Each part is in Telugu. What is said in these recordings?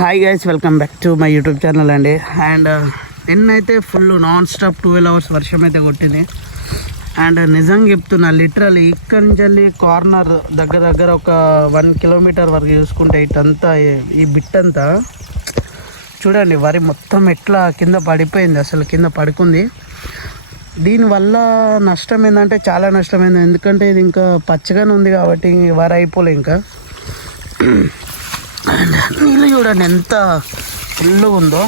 Hi guys, welcome back to my YouTube channel అండి. అండ్ నిన్నైతే ఫుల్ నాన్ స్టాప్ 12 hours వర్షం అయితే కొట్టింది. అండ్ నిజంగా చెప్తున్నా, లిటరల్లీ ఇక్కడి నుంచి వెళ్ళి కార్నర్ దగ్గర ఒక 1 kilometer వరకు చూసుకుంటే ఇటంతా ఈ బిట్ అంతా చూడండి, వరి మొత్తం ఎట్లా కింద పడిపోయింది, అసలు కింద పడుకుంది. దీనివల్ల నష్టం ఏంటంటే చాలా నష్టమైంది. ఎందుకంటే ఇది ఇంకా పచ్చగానే ఉంది కాబట్టి వరి అయిపోలే ఇంకా. నీళ్ళు చూడండి ఎంత ఫుల్గా ఉందో,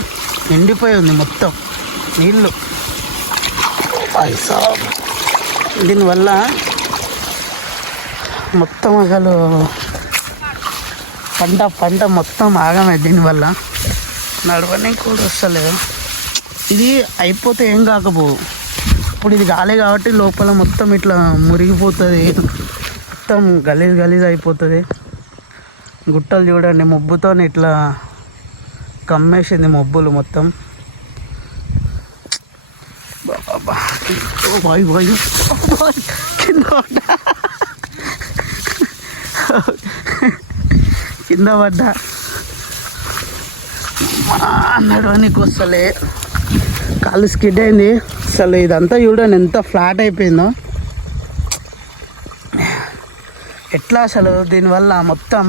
ఎండిపోయి ఉంది మొత్తం నీళ్ళు. దీనివల్ల మొత్తం అసలు పంట మొత్తం ఆగమే. దీనివల్ల నడవని కూడా వస్తలేదు. ఇది అయిపోతే ఏం కాకపోవు, ఇప్పుడు ఇది గాలే కాబట్టి లోపల మొత్తం ఇట్లా మురిగిపోతుంది, మొత్తం గలీజ్ అయిపోతుంది. గుట్టలు చూడండి, మబ్బుతో ఇట్లా కమ్మేసింది మబ్బులు మొత్తం. కింద పడ్డా నడవనికి వస్తలే, కాలు స్కిడ్ అయింది. అసలు ఇదంతా చూడండి ఎంత ఫ్లాట్ అయిపోయిందో, ఎట్లా అసలు దీనివల్ల మొత్తం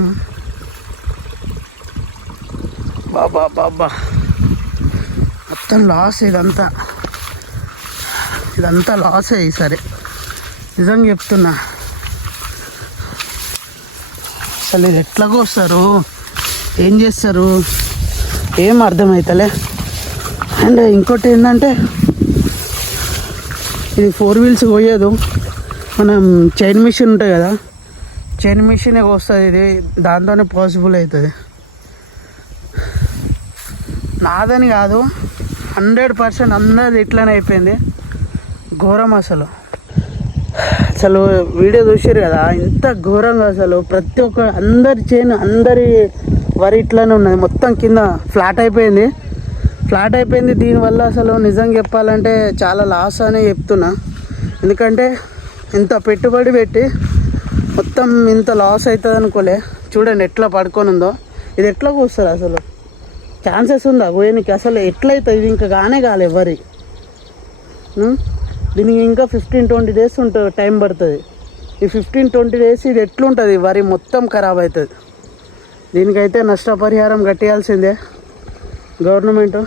బాబా మొత్తం లాస్. ఇదంతా లాసే ఈసారి, నిజంగా చెప్తున్నా. అసలు ఇది ఎట్లా కోస్తారు, ఏం చేస్తారు, ఏం అర్థమవుతలే. అండ్ ఇంకోటి ఏంటంటే, ఇది 4 wheels పోయేదు, మనం చైన్ మిషన్ ఉంటుంది కదా, చైన్ మిషనే వస్తుంది. ఇది దాంతోనే పాసిబుల్ అవుతుంది. నాదని కాదు, 100% అందరిది ఇట్లనే అయిపోయింది. ఘోరం అసలు వీడియో చూసారు కదా, ఇంత ఘోరంగా అసలు ప్రతి ఒక్క అందరి వరి ఇట్లనే ఉన్నది. మొత్తం కింద ఫ్లాట్ అయిపోయింది. దీనివల్ల అసలు నిజంగా చెప్పాలంటే చాలా లాస్ అనే చెప్తున్నా. ఎందుకంటే ఇంత పెట్టుబడి పెట్టి మొత్తం ఇంత లాస్ అవుతుంది అనుకోలే. చూడండి ఎట్లా పడుకొని ఉందో. ఇది ఎట్లా కూస్తారు అసలు, ఛాన్సెస్ ఉందా పోయేనికి? అసలు ఎట్లయితుంది? ఇది ఇంకా కాలే వరి. దీనికి ఇంకా 15-20 days ఉంటుంది, టైం పడుతుంది. ఈ 15-20 days ఇది ఎట్లుంటుంది, వరి మొత్తం ఖరాబ్ అవుతుంది. దీనికైతే నష్టపరిహారం కట్టేయాల్సిందే గవర్నమెంట్,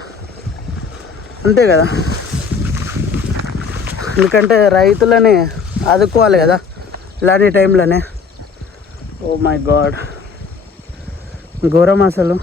అంతే కదా. ఎందుకంటే రైతులని ఆదుకోవాలి కదా ఇలాంటి టైంలోనే. ఓ మై గాడ్, ఘోరం అసలు.